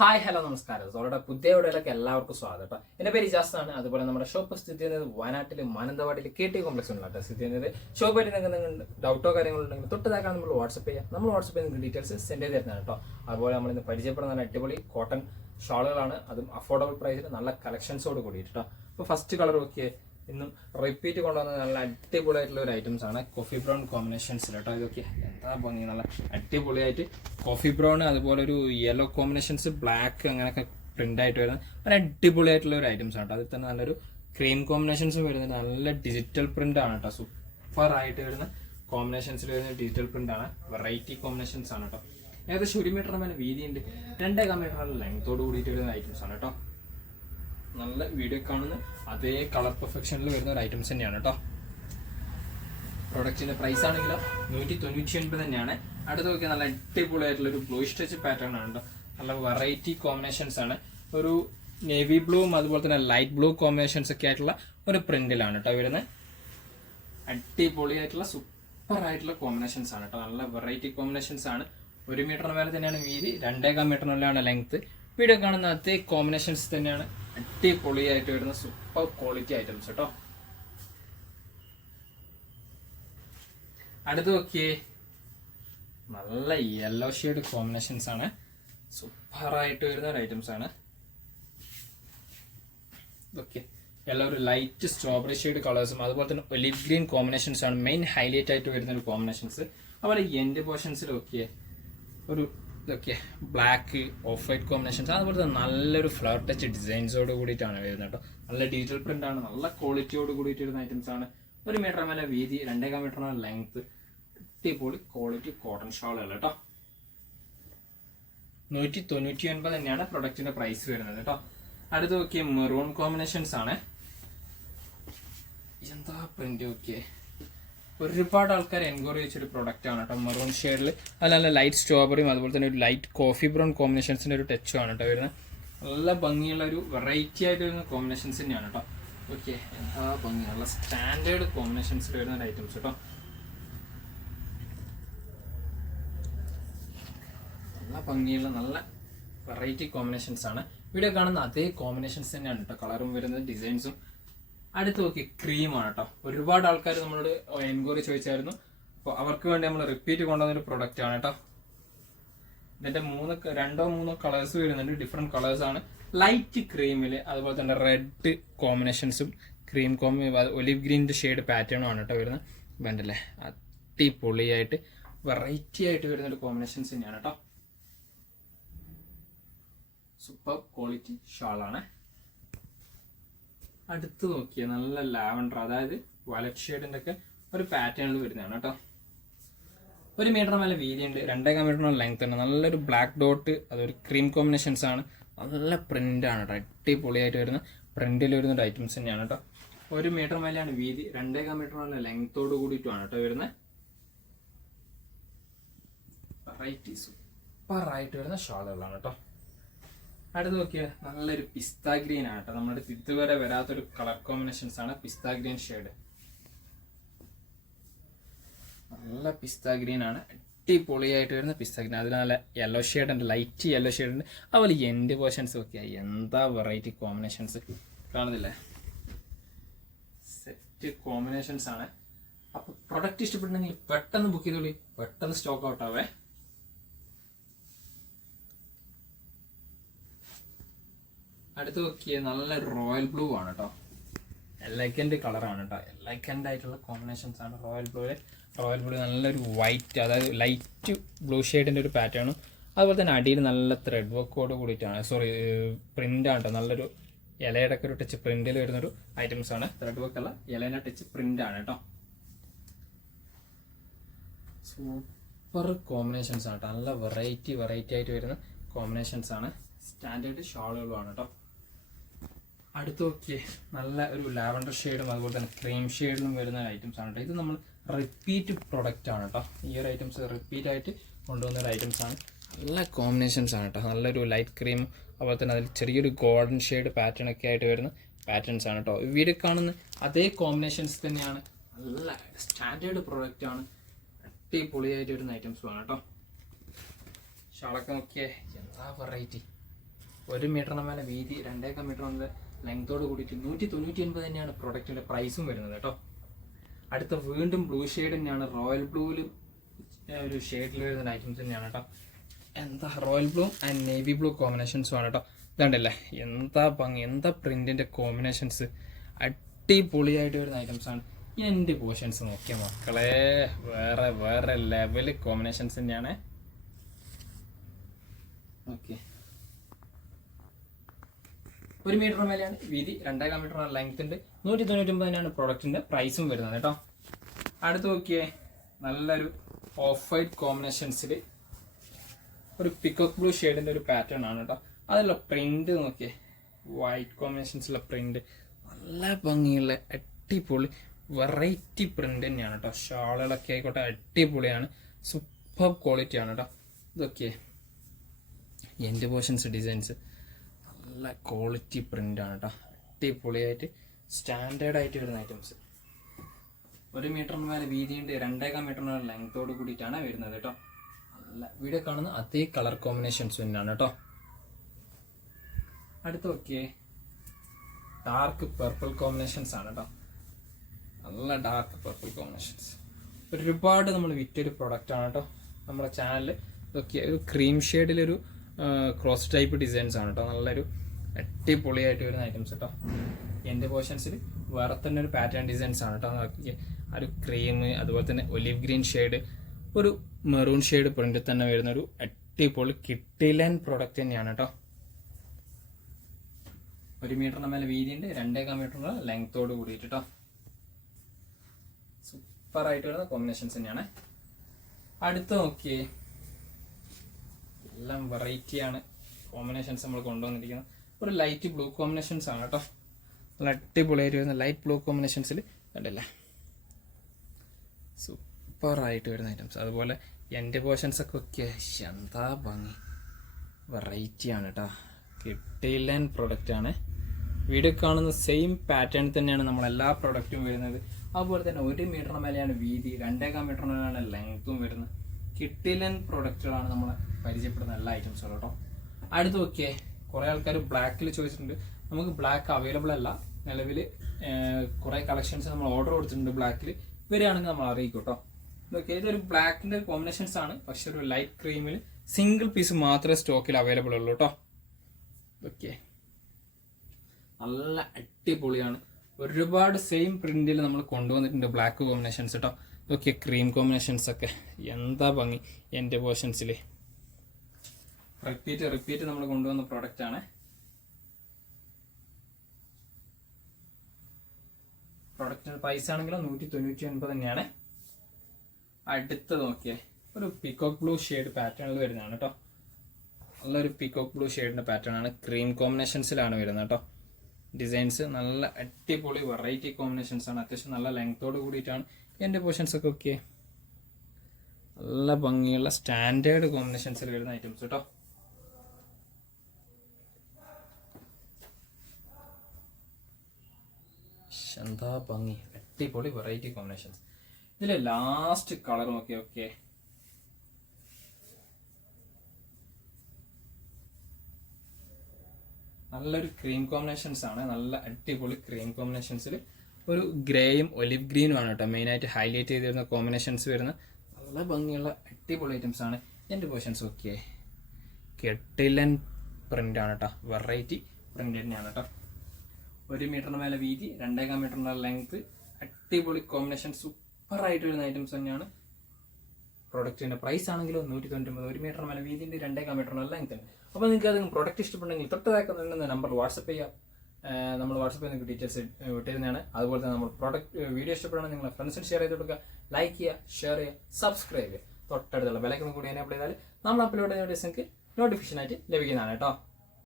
Hi hello നമസ്കാരം. സോളുടെ പുതിയ വീഡിയോയിലേക്ക് എല്ലാവർക്കും സ്വാഗതം കേട്ടോ. എൻ്റെ പേര് ഇജാസാണ്. അതുപോലെ നമ്മുടെ ഷോപ്പ് സ്ഥിതി ചെയ്യുന്നത് വയനാട്ടിൽ മാനന്തവാടിയിൽ KT കോംപ്ലക്സ് ഉള്ള സ്ഥിതി ചെയ്യുന്നത്. ഷോപ്പായിട്ട് നിങ്ങൾക്ക് ഡൗട്ടോ കാര്യങ്ങളുണ്ടെങ്കിൽ തൊട്ടതാക്കാൻ നമ്മൾ വാട്സപ്പ് ചെയ്യാം. നമ്മൾ വാട്സപ്പ് ചെയ്യുന്ന ഡീറ്റെയിൽസ് സെൻഡ് ചെയ്ത് തരുന്നതാണ് കേട്ടോ. അതുപോലെ നമ്മൾ ഇന്ന് പരിചയപ്പെടുന്ന നല്ല അടിപൊളി കോട്ടൺ ഷാളുകളാണ്, അതും അഫോർഡബിൾ പ്രൈസിൽ നല്ല കളക്ഷൻസോട് കൂടിയിട്ട് കേട്ടോ. അപ്പോൾ ഫസ്റ്റ് കളർ നോക്കിയേ, ഇന്നും റിപ്പീറ്റ് കൊണ്ടുവന്ന നല്ല അടിപൊളിയായിട്ടുള്ള ഒരു ഐറ്റംസ് ആണ്. കോഫി ബ്രൗൺ കോമ്പിനേഷൻസിൽ കേട്ടോ. ഇതൊക്കെ എന്താ ഭംഗി, നല്ല അടിപൊളിയായിട്ട് കോഫി ബ്രൗൺ, അതുപോലെ ഒരു യെല്ലോ കോമ്പിനേഷൻസ്, ബ്ലാക്ക് അങ്ങനെയൊക്കെ പ്രിന്റ് ആയിട്ട് വരുന്ന നല്ല അടിപൊളിയായിട്ടുള്ള ഒരു ഐറ്റംസ് ആണ് കേട്ടോ. അതിൽ തന്നെ നല്ലൊരു ക്രീം കോമ്പിനേഷൻസും വരുന്നത് നല്ല ഡിജിറ്റൽ പ്രിന്റ് ആണ് കേട്ടോ. സൂപ്പർ ആയിട്ട് വരുന്ന കോമ്പിനേഷൻസിൽ വരുന്ന ഡിജിറ്റൽ പ്രിന്റ് ആണ്. വെറൈറ്റി കോമ്പിനേഷൻസ് ആണ് കേട്ടോ. ഏകദേശം 1 മീറ്റർ മേലെ വീതിയുണ്ട്, 2.5 മീറ്റർ ലെങ്തോട് കൂടിയിട്ട് വരുന്ന ഐറ്റംസ് ആണ് കേട്ടോ. നല്ല വീഡിയോ കാണുന്ന അതേ കളർ പെർഫെക്ഷനിൽ വരുന്ന ഒരു ഐറ്റംസ് തന്നെയാണ് കേട്ടോ. പ്രൊഡക്റ്റിന്റെ പ്രൈസ് ആണെങ്കിലോ 199 തന്നെയാണ്. അടുത്ത് നോക്കിയാൽ നല്ല അടിപൊളിയായിട്ടുള്ള ഒരു ബ്ലൂ സ്റ്റിച്ച് പാറ്റേൺ ആണ് കേട്ടോ. നല്ല വെറൈറ്റി കോമ്പിനേഷൻസ് ആണ്. ഒരു നേവി ബ്ലൂവും അതുപോലെ തന്നെ ലൈറ്റ് ബ്ലൂ കോമ്പിനേഷൻസ് ഒക്കെ ആയിട്ടുള്ള ഒരു പ്രിന്റിലാണ് കേട്ടോ വരുന്നത്. അടിപൊളിയായിട്ടുള്ള സൂപ്പർ ആയിട്ടുള്ള കോമ്പിനേഷൻസ് ആണ് കേട്ടോ. നല്ല വെറൈറ്റി കോമ്പിനേഷൻസ് ആണ്. 1 മീറ്ററിന് മേലെ തന്നെയാണ് വീതി, 2.5 മീറ്ററിനുള്ളിലാണ് ലെങ്ത്. വീഡിയോ കാണുന്ന അതേ കോമ്പിനേഷൻസ് തന്നെയാണ്. അടിപൊളിയായിട്ട് വരുന്ന സൂപ്പർ ക്വാളിറ്റി ഐറ്റംസ് കേട്ടോ. അടുത്ത് നോക്കിയേ, നല്ല യെല്ലോ ഷെയ്ഡ് കോമ്പിനേഷൻസ് ആണ്. സൂപ്പർ ആയിട്ട് വരുന്ന ഒരു ഐറ്റംസ് ആണ് ഇതൊക്കെ. യെല്ലോ ഒരു ലൈറ്റ് സ്ട്രോബെറി ഷെയ്ഡ് കളേഴ്സും അതുപോലെ തന്നെ ഒലിവ് ഗ്രീൻ കോമ്പിനേഷൻസ് ആണ് മെയിൻ ഹൈലൈറ്റ് ആയിട്ട് വരുന്ന ഒരു കോമ്പിനേഷൻസ്. അതുപോലെ എൻഡ് പോർഷൻസിൽ നോക്കിയേ, ഒരു ഇതൊക്കെ ബ്ലാക്ക് ഓഫ് വൈറ്റ് കോമ്പിനേഷൻസ്, അതുപോലെ തന്നെ നല്ലൊരു ഫ്ലവർ ടച്ച് ഡിസൈൻസോട് കൂടിയിട്ടാണ് വരുന്നത് കേട്ടോ. നല്ല ഡിജിറ്റൽ പ്രിന്റ് ആണ്, നല്ല ക്വാളിറ്റിയോട് കൂടിയിട്ട് വരുന്ന ഐറ്റംസ് ആണ്. 1 മീറ്റർ മേലെ വീതി, 2.5 മീറ്റർ ലെങ്ത്, അടിപൊളി ക്വാളിറ്റി കോട്ടൺ ഷാളുകൾ കേട്ടോ. 199 തന്നെയാണ് പ്രൊഡക്റ്റിന്റെ പ്രൈസ് വരുന്നത് കേട്ടോ. അടുത്ത് നോക്കിയ മെറൂൺ കോമ്പിനേഷൻസ് ആണ്. എന്താ പ്രിന്റ് നോക്കിയേ, ഒരുപാട് ആൾക്കാർ എൻക്വയറി വെച്ചൊരു പ്രൊഡക്റ്റ് ആണ് കേട്ടോ. മെറൂൺ ഷെയ്ഡിൽ അത് നല്ല ലൈറ്റ് സ്ട്രോബെറിയും അതുപോലെ തന്നെ ഒരു ലൈറ്റ് കോഫി ബ്രൗൺ കോമ്പിനേഷൻസിന്റെ ഒരു ടച്ചും ആണ് കേട്ടോ വരുന്നത്. നല്ല ഭംഗിയുള്ള ഒരു വെറൈറ്റി ആയിട്ട് വരുന്ന കോമ്പിനേഷൻസ് തന്നെയാണ് കേട്ടോ. ഓക്കെ, എന്താ ഭംഗി, നല്ല സ്റ്റാൻഡേർഡ് കോമ്പിനേഷൻസിൽ വരുന്ന ഒരു ഐറ്റംസ് കേട്ടോ. നല്ല ഭംഗിയുള്ള നല്ല വെറൈറ്റി കോമ്പിനേഷൻസ് ആണ്. വീഡിയോ കാണുന്ന അതേ കോമ്പിനേഷൻസ് തന്നെയാണ് കേട്ടോ. കളറും വരുന്നത്, ഡിസൈൻസും. അടുത്ത് നോക്കി ക്രീമാണ് കേട്ടോ. ഒരുപാട് ആൾക്കാർ നമ്മളോട് എൻക്വയറി ചോദിച്ചായിരുന്നു. അപ്പോൾ അവർക്ക് വേണ്ടി നമ്മൾ റിപ്പീറ്റ് കൊണ്ടുവന്നൊരു പ്രൊഡക്റ്റ് ആണ് കേട്ടോ. ഇതിന്റെ 2-3 കളേഴ്സ് വരുന്നുണ്ട്. ഡിഫറെന്റ് കളേഴ്സ് ആണ്. ലൈറ്റ് ക്രീമിൽ അതുപോലെ തന്നെ റെഡ് കോമ്പിനേഷൻസും ക്രീം ഒലിവ് ഗ്രീനിന്റെ ഷെയ്ഡ് പാറ്റേണും ആണ് കേട്ടോ വരുന്നത്. വേണ്ടല്ലേ, അടിപൊളിയായിട്ട് വെറൈറ്റി ആയിട്ട് വരുന്ന ഒരു കോമ്പിനേഷൻസ് തന്നെയാണ് കേട്ടോ. സൂപ്പർ ക്വാളിറ്റി ഷാളാണ്. അടുത്ത് നോക്കിയ നല്ല ലാവൻഡർ, അതായത് വയലറ്റ് ഷെയ്ഡിന്റെ ഒക്കെ ഒരു പാറ്റേണിൽ വരുന്നതാണ് കേട്ടോ. 1 മീറ്റർ മേലെ വീതിയുണ്ട്, 2.5 മീറ്റർ ലെങ്ത് ഉണ്ട്. നല്ലൊരു ബ്ലാക്ക് ഡോട്ട്, അതൊരു ക്രീം കോമ്പിനേഷൻസ് ആണ്. നല്ല പ്രിന്റ് ആണ് കേട്ടോ. അടിപൊളിയായിട്ട് വരുന്ന പ്രിന്റിൽ വരുന്ന ഒരു ഐറ്റംസ് തന്നെയാണ് കേട്ടോ. 1 മീറ്റർ മേലെയാണ് വീതി, 2.5 മീറ്റർ ലെങ്തോട് കൂടിയിട്ടാണ് കേട്ടോ വരുന്നത്. വെറൈറ്റി സൂപ്പർ ആയിട്ട് വരുന്ന ഷാളുകളാണ് കേട്ടോ. അടുത്ത് നോക്കിയാൽ നല്ലൊരു പിസ്ത ഗ്രീൻ ആണ് കേട്ടോ. നമ്മുടെ ഇതുവരെ വരാത്തൊരു കളർ കോമ്പിനേഷൻസ് ആണ്. പിസ്ത ഗ്രീൻ ഷെയ്ഡ്, നല്ല പിസ്ത ഗ്രീൻ ആണ്. അടിപൊളിയായിട്ട് വരുന്ന പിസ്ത ഗ്രീൻ. അതിൽ നല്ല യെല്ലോ ഷെയ്ഡ് ഉണ്ട്, ലൈറ്റ് യെല്ലോ ഷെയ്ഡ് ഉണ്ട്. അതുപോലെ എൻഡ് പോർഷൻസ് നോക്കിയാൽ എന്താ വെറൈറ്റി കോമ്പിനേഷൻസ് കാണുന്നില്ലേ. സെറ്റ് കോമ്പിനേഷൻസ് ആണ്. അപ്പൊ പ്രൊഡക്റ്റ് ഇഷ്ടപ്പെട്ടുണ്ടെങ്കിൽ പെട്ടെന്ന് ബുക്ക് ചെയ്തോളി, പെട്ടെന്ന് സ്റ്റോക്ക് ഔട്ട് ആവേ. അടുത്ത് നോക്കിയ നല്ല റോയൽ ബ്ലൂ ആണ് കേട്ടോ. എലഗന്റ് കളറാണ് കേട്ടോ. എലഗന്റ് ആയിട്ടുള്ള കോമ്പിനേഷൻസ് ആണ് റോയൽ ബ്ലൂവിൽ. റോയൽ ബ്ലൂ നല്ലൊരു വൈറ്റ്, അതായത് ലൈറ്റ് ബ്ലൂ ഷെയ്ഡിന്റെ ഒരു പാറ്റേണും അതുപോലെ തന്നെ അടിയിൽ നല്ല ത്രെഡ് വർക്കോട് കൂടിയിട്ടാണ്, പ്രിന്റ് ആണ് കേട്ടോ. നല്ലൊരു ഇലയുടെ ഒക്കെ ഒരു ടച്ച് പ്രിന്റിൽ വരുന്നൊരു ഐറ്റംസ് ആണ്. ത്രെഡ് വർക്ക് അല്ല, ഇലയുടെ ടച്ച് പ്രിന്റ് ആണ് കേട്ടോ. സൂപ്പർ കോമ്പിനേഷൻസ് ആണ് കേട്ടോ. നല്ല വെറൈറ്റി ആയിട്ട് വരുന്ന കോമ്പിനേഷൻസ് ആണ്. സ്റ്റാൻഡേർഡ് ഷാളുകളുമാണ് കേട്ടോ. അടുത്ത് നോക്കിയേ, നല്ല ഒരു ലാവൻഡർ ഷെയ്ഡും അതുപോലെ തന്നെ ക്രീം ഷെയ്ഡിലും വരുന്ന ഐറ്റംസ് ആണ് കേട്ടോ. ഇത് നമ്മൾ റിപ്പീറ്റ് പ്രൊഡക്റ്റ് ആണ് കേട്ടോ. ഈ ഒരു ഐറ്റംസ് റിപ്പീറ്റ് ആയിട്ട് കൊണ്ടുവന്ന ഒരു ഐറ്റംസ് ആണ്. നല്ല കോമ്പിനേഷൻസ് ആണ് കേട്ടോ. നല്ലൊരു ലൈറ്റ് ക്രീം, അതുപോലെ തന്നെ അതിൽ ചെറിയൊരു ഗോൾഡൻ ഷെയ്ഡ് പാറ്റേൺ ഒക്കെ ആയിട്ട് വരുന്ന പാറ്റേൺസ് ആണ് കേട്ടോ. വീഡിയോ കാണുന്ന അതേ കോമ്പിനേഷൻസ് തന്നെയാണ്. നല്ല സ്റ്റാൻഡേർഡ് പ്രൊഡക്റ്റ് ആണ്. അടിപൊളിയായിട്ട് വരുന്ന ഐറ്റംസും ആണ് കേട്ടോ. ഷാളൊക്കെ നോക്കിയേ, എന്താ വെറൈറ്റി. 1 മീറ്ററിന് മേലെ വീതി 2.5 മീറ്റർ വന്നത് ലെങ്തോട് കൂടിയിട്ട് 199 തന്നെയാണ് പ്രൊഡക്റ്റിന്റെ പ്രൈസും വരുന്നത് കേട്ടോ. അടുത്ത വീണ്ടും ബ്ലൂ ഷെയ്ഡ് തന്നെയാണ്, റോയൽ ബ്ലൂവിൽ ഒരു ഷെയ്ഡിൽ വരുന്ന ഐറ്റംസ് തന്നെയാണ് കേട്ടോ. എന്താ royal blue and navy blue കോമ്പിനേഷൻസും ആണ് കേട്ടോ. ഇതാണ്ടല്ലേ എന്താ ഭംഗി, എന്താ പ്രിന്റിന്റെ കോമ്പിനേഷൻസ്, അടിപൊളിയായിട്ട് വരുന്ന ഐറ്റംസ് ആണ്. എൻ്റെ പോർഷൻസ് നോക്കിയ മക്കളെ, വേറെ വേറെ ലെവല് കോമ്പിനേഷൻസ് തന്നെയാണ്. ഓക്കെ, 1 മീറ്റർ മേലെയാണ് വീതി, 2.5 മീറ്റർ ലെങ്ത് ഉണ്ട്, 199 തന്നെയാണ് പ്രൊഡക്റ്റിന്റെ പ്രൈസും വരുന്നത് കേട്ടോ. അടുത്ത് നോക്കിയേ, നല്ലൊരു ഓഫ് വൈറ്റ് കോമ്പിനേഷൻസിൽ ഒരു പിക്കോക്ക് ബ്ലൂ ഷെയ്ഡിന്റെ ഒരു പാറ്റേൺ ആണ് കേട്ടോ. അതിലുള്ള പ്രിന്റ് നോക്കിയേ, വൈറ്റ് കോമ്പിനേഷൻസിലുള്ള പ്രിന്റ് നല്ല ഭംഗിയുള്ള അടിപൊളി വെറൈറ്റി പ്രിന്റ് തന്നെയാണ് കേട്ടോ. ഷാളുകളൊക്കെ ആയിക്കോട്ടെ അടിപൊളിയാണ്, സൂപ്പർ ക്വാളിറ്റി ആണ് കേട്ടോ. ഇതൊക്കെ എൻ്റെ പോർഷൻസ് ഡിസൈൻസ് നല്ല ക്വാളിറ്റി പ്രിന്റ് ആണ് കേട്ടോ. അടിപൊളിയായിട്ട് സ്റ്റാൻഡേർഡ് ആയിട്ട് വരുന്ന ഐറ്റംസ്. 1 മീറ്ററിന് മേലെ വീതിയുണ്ട്, 2.5 മീറ്ററിന് ലെങ്തോട് കൂടിയിട്ടാണ് വരുന്നത് കേട്ടോ. നല്ല വീഡിയോ കാണുന്ന അതേ കളർ കോമ്പിനേഷൻസ് തന്നെയാണ് കേട്ടോ. അടുത്ത് നോക്കിയേ, ഡാർക്ക് പർപ്പിൾ കോമ്പിനേഷൻസ് ആണ് കേട്ടോ. നല്ല ഡാർക്ക് പർപ്പിൾ കോമ്പിനേഷൻസ് ഒരുപാട് നമ്മൾ വിറ്റൊരു പ്രൊഡക്റ്റ് ആണ് കേട്ടോ നമ്മുടെ ചാനലിൽ. ഇതൊക്കെ ഒരു ക്രീം ഷെയ്ഡിലൊരു ക്രോസ് ടൈപ്പ് ഡിസൈൻസ് ആണ് കേട്ടോ. നല്ലൊരു അടിപൊളിയായിട്ട് വരുന്ന ഐറ്റംസ് കേട്ടോ. എൻ്റെ പോർഷൻസിൽ വേറെ തന്നെ ഒരു പാറ്റേൺ ഡിസൈൻസ് ആണ് കേട്ടോ. നോക്കിയേ, ആ ഒരു ക്രീം, അതുപോലെ തന്നെ ഒലിവ് ഗ്രീൻ ഷെയ്ഡ്, ഒരു മെറൂൺ ഷെയ്ഡ് പ്രിന്റിൽ തന്നെ വരുന്ന ഒരു അടിപൊളി കിട്ടിലൻ പ്രൊഡക്റ്റ് തന്നെയാണ് കേട്ടോ. 1 മീറ്ററിന് മേലെ വീതിയുണ്ട്, 2.5 മീറ്ററിന് ലെങ്തോട് കൂടിയിട്ട് കേട്ടോ. സൂപ്പർ ആയിട്ട് വരുന്ന കോമ്പിനേഷൻസ് തന്നെയാണ്. അടുത്ത് നോക്കിയേ, എല്ലാം വെറൈറ്റിയാണ് കോമ്പിനേഷൻസ് നമ്മൾ കൊണ്ടുവന്നിരിക്കുന്നത്. ഒരു ലൈറ്റ് ബ്ലൂ കോമ്പിനേഷൻസ് ആണ് കേട്ടോ. നല്ല അടിപൊളിയായിട്ട് വരുന്ന ലൈറ്റ് ബ്ലൂ കോമ്പിനേഷൻസിൽ കണ്ടല്ലേ, സൂപ്പർ ആയിട്ട് വരുന്ന ഐറ്റംസ്. അതുപോലെ എൻ്റെ പോർഷൻസ് ഒക്കെ എന്താ ഭംഗി, വെറൈറ്റി ആണ് കേട്ടോ. കിട്ടിലൻ പ്രൊഡക്റ്റ് ആണ്. വീഡിയോ കാണുന്ന സെയിം പാറ്റേൺ തന്നെയാണ് നമ്മളെല്ലാ പ്രൊഡക്റ്റും വരുന്നത്. അതുപോലെ തന്നെ 1 മീറ്ററിന് മേലെയാണ് വീതി, 2.5 മീറ്ററിനാണ് ലെങ്ത്തും വരുന്നത്. കിട്ടിലൻ പ്രൊഡക്റ്റുകളാണ് നമ്മൾ പരിചയപ്പെടുന്ന എല്ലാ ഐറ്റംസുകളും കേട്ടോ. അടുത്ത് നോക്കിയേ, കുറേ ആൾക്കാർ ബ്ലാക്കിൽ ചോദിച്ചിട്ടുണ്ട്. നമുക്ക് ബ്ലാക്ക് അവൈലബിൾ അല്ല നിലവിൽ. കുറേ കളക്ഷൻസ് നമ്മൾ ഓർഡർ കൊടുത്തിട്ടുണ്ട് ബ്ലാക്കിൽ. വരികയാണെങ്കിൽ നമ്മൾ അറിയിക്കും കേട്ടോ. ഓക്കെ, ഇതൊരു ബ്ലാക്കിന്റെ കോമ്പിനേഷൻസ് ആണ്, പക്ഷെ ഒരു ലൈറ്റ് ക്രീമിൽ സിംഗിൾ പീസ് മാത്രമേ സ്റ്റോക്കിൽ അവൈലബിൾ ഉള്ളൂ കേട്ടോ. ഓക്കെ, നല്ല അടിപൊളിയാണ്. ഒരുപാട് സെയിം പ്രിന്റിൽ നമ്മൾ കൊണ്ടുവന്നിട്ടുണ്ട് ബ്ലാക്ക് കോമ്പിനേഷൻസ് കേട്ടോ. ഓക്കെ, ക്രീം കോമ്പിനേഷൻസ് ഒക്കെ എന്താ ഭംഗി. എൻ്റെ പോർഷൻസിൽ റിപ്പീറ്റ് നമ്മൾ കൊണ്ടുവന്ന പ്രോഡക്റ്റ് ആണ്. പ്രൊഡക്റ്റിന്റെ പ്രൈസ് ആണെങ്കിലും 199 തന്നെയാണ്. അടുത്ത് നോക്കിയേ, ഒരു പിക്കോക്ക് ബ്ലൂ ഷെയ്ഡ് പാറ്റേണിൽ വരുന്നതാണ് കേട്ടോ. നല്ലൊരു പിക്കോക്ക് ബ്ലൂ ഷെയ്ഡിന്റെ പാറ്റേൺ ആണ്, ക്രീം കോമ്പിനേഷൻസിലാണ് വരുന്നത് കേട്ടോ. ഡിസൈൻസ് നല്ല അടിപൊളി വെറൈറ്റി കോമ്പിനേഷൻസ് ആണ്. അത്യാവശ്യം നല്ല ലെങ്തോട് കൂടിയിട്ടാണ് എൻ്റെ പോർഷൻസ് ഒക്കെ. ഓക്കെ, നല്ല ഭംഗിയുള്ള സ്റ്റാൻഡേർഡ് കോമ്പിനേഷൻസിൽ വരുന്ന ഐറ്റംസ് കേട്ടോ. എന്താ ഭംഗി, അടിപൊളി വെറൈറ്റി കോമ്പിനേഷൻസ്. ഇതിലെ ലാസ്റ്റ് കളർ നോക്കിയേ. ഓക്കെ, നല്ലൊരു ക്രീം കോമ്പിനേഷൻസ് ആണ്. നല്ല അടിപൊളി ക്രീം കോമ്പിനേഷൻസിൽ ഒരു ഗ്രേയും ഒലിവ് ഗ്രീനും ആണ് കേട്ടോ മെയിനായിട്ട് ഹൈലൈറ്റ് ചെയ്തിരുന്ന കോമ്പിനേഷൻസ് വരുന്ന നല്ല ഭംഗിയുള്ള അടിപൊളി ഐറ്റംസ് ആണ് എൻ്റെ പോർഷൻസ്. ഓക്കെ, കെട്ടിലൻ പ്രിന്റ് ആണ് കേട്ടോ, വെറൈറ്റി പ്രിന്റ് തന്നെയാണ് കേട്ടോ. 1 മീറ്ററിന് മേലെ വീതി, 2.5 മീറ്ററിന്റെ ലെങ്ത്, അടിപൊളി കോമ്പിനേഷൻ, സൂപ്പർ ആയിട്ട് വരുന്ന ഐറ്റംസ് തന്നെയാണ്. പ്രൊഡക്റ്റിന്റെ പ്രൈസ് ആണെങ്കിലും 199. 1 മീറ്ററിന് മേലെ വീതിന്റെ, 2.5 മീറ്ററിന്റെ ലെങ്ത് ഉണ്ട്. അപ്പോൾ നിങ്ങൾക്ക് അത് പ്രൊഡക്റ്റ് ഇഷ്ടപ്പെട്ടെങ്കിൽ തൊട്ടതാക്കുന്ന നമ്പർ വാട്സപ്പ് ചെയ്യാം. നമ്മൾ വാട്സപ്പിൽ നിങ്ങൾക്ക് ഡീറ്റെയിൽസ് വിട്ടിരുന്നതാണ്. അതുപോലെ തന്നെ നമ്മൾ പ്രൊഡക്റ്റ് വീഡിയോ ഇഷ്ടപ്പെടുകയാണെങ്കിൽ നിങ്ങളുടെ ഫ്രണ്ട്സിന് ഷെയർ ചെയ്ത് കൊടുക്കുക, ലൈക്ക് ചെയ്യുക, ഷെയർ ചെയ്യുക, സബ്സ്ക്രൈബ് ചെയ്യുക. തൊട്ടടുത്തുള്ള ബെലൈക്കൺ കൂടി എനേബിൾ ചെയ്താൽ നമ്മൾ അപ്ലോഡ് ചെയ്യുന്ന വീഡിയോസ് നിങ്ങൾക്ക് നോട്ടിഫിക്കേഷൻ ആയിട്ട് ലഭിക്കുന്നതാണ് കേട്ടോ.